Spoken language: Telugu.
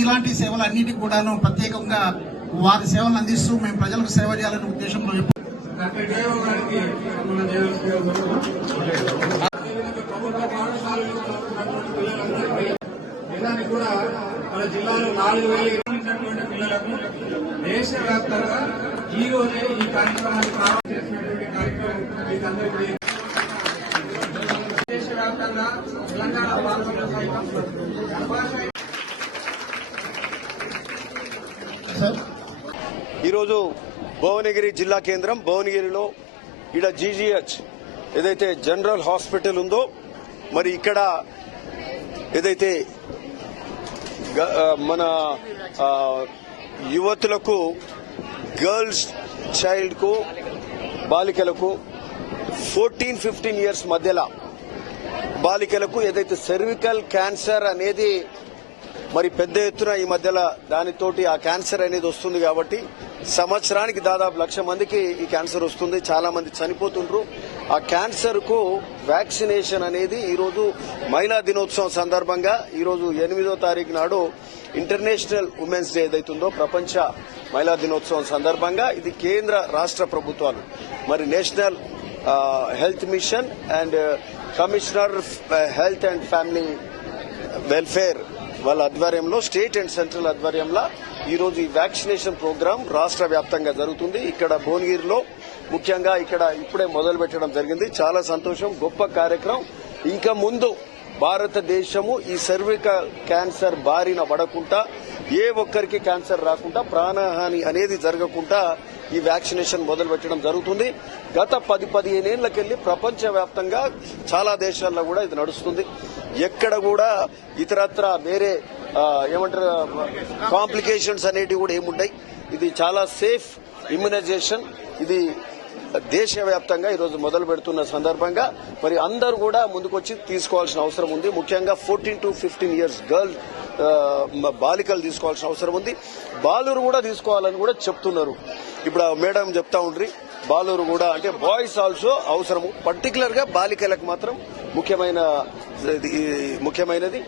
ఇలాంటి సేవలు అన్నిటికీ కూడాను ప్రత్యేకంగా వారి సేవలు అందిస్తూ మేము ప్రజలకు సేవ చేయాలనే ఉద్దేశంలో కూడా మన జిల్లాలో 4,000 పిల్లలకు దేశవ్యాప్తంగా ఈ రోజే ఈ కార్యక్రమాన్ని ప్రారంభం చేసినటువంటి కార్యక్రమం మీకందరికీ దేశవ్యాప్తంగా తెలంగాణ ప్రాంతంలో సైతం ఈరోజు భువనగిరి జిల్లా కేంద్రం భువనగిరిలో ఇక్కడ జీజీహెచ్ ఏదైతే జనరల్ హాస్పిటల్ ఉందో మరి ఇక్కడ ఏదైతే మన యువతులకు గర్ల్స్ చైల్డ్ కు బాలికలకు 14-15 ఇయర్స్ మధ్యలో బాలికలకు ఏదైతే సెర్వికల్ క్యాన్సర్ అనేది మరి పెద్ద ఎత్తున ఈ మధ్యలో దానితోటి ఆ క్యాన్సర్ అనేది వస్తుంది కాబట్టి సంవత్సరానికి దాదాపు 1,00,000 మందికి ఈ క్యాన్సర్ వస్తుంది. చాలా మంది చనిపోతుండ్రు. ఆ క్యాన్సర్ కు వ్యాక్సినేషన్ అనేది ఈరోజు మహిళా దినోత్సవం సందర్భంగా ఈరోజు 8వ తారీఖు నాడు ఇంటర్నేషనల్ ఉమెన్స్ డే ఏదైతుందో ప్రపంచ మహిళా దినోత్సవం సందర్భంగా ఇది కేంద్ర రాష్ట్ర ప్రభుత్వాలు మరి national health machine and commissioner health and family welfare వాళ్ళ ఆధ్వర్యంలో స్టేట్ అండ్ సెంట్రల్ ఆధ్వర్యంలో ఈరోజు ఈ వ్యాక్సినేషన్ ప్రోగ్రాం రాష్ట్ర వ్యాప్తంగా జరుగుతుంది. ఇక్కడ భువనగిరిలో ముఖ్యంగా ఇక్కడ ఇప్పుడే మొదలు పెట్టడం జరిగింది. చాలా సంతోషం, గొప్ప కార్యక్రమం. ఇంకా ముందు భారతదేశము ఈ సర్వికల్ క్యాన్సర్ బారిన పడకుండా ఏ ఒక్కరికి క్యాన్సర్ రాకుండా ప్రాణహాని అనేది జరగకుండా ఈ వ్యాక్సినేషన్ మొదలు పెట్టడం జరుగుతుంది. గత 10-15 ఏళ్లకెళ్లి ప్రపంచవ్యాప్తంగా చాలా దేశాల్లో కూడా ఇది నడుస్తుంది. ఎక్కడ కూడా ఇతరత్ర వేరే ఏమంటారు కాంప్లికేషన్స్ అనేటివి కూడా ఏముంటాయి. ఇది చాలా సేఫ్ ఇమ్యునైజేషన్. ఇది దేశవ్యాప్తంగా ఈరోజు మొదలు పెడుతున్న సందర్భంగా మరి అందరూ కూడా ముందుకొచ్చి తీసుకోవాల్సిన అవసరం ఉంది. ముఖ్యంగా 14-15 ఇయర్స్ గర్ల్ బాలికలు తీసుకోవాల్సిన అవసరం ఉంది. బాలురు కూడా తీసుకోవాలని కూడా చెప్తున్నారు. ఇప్పుడు మేడం చెప్తా ఉండ్రి బాలురు కూడా అంటే బాయ్స్ ఆల్సో అవసరము. పర్టికులర్ గా బాలికలకు మాత్రం ముఖ్యమైనది.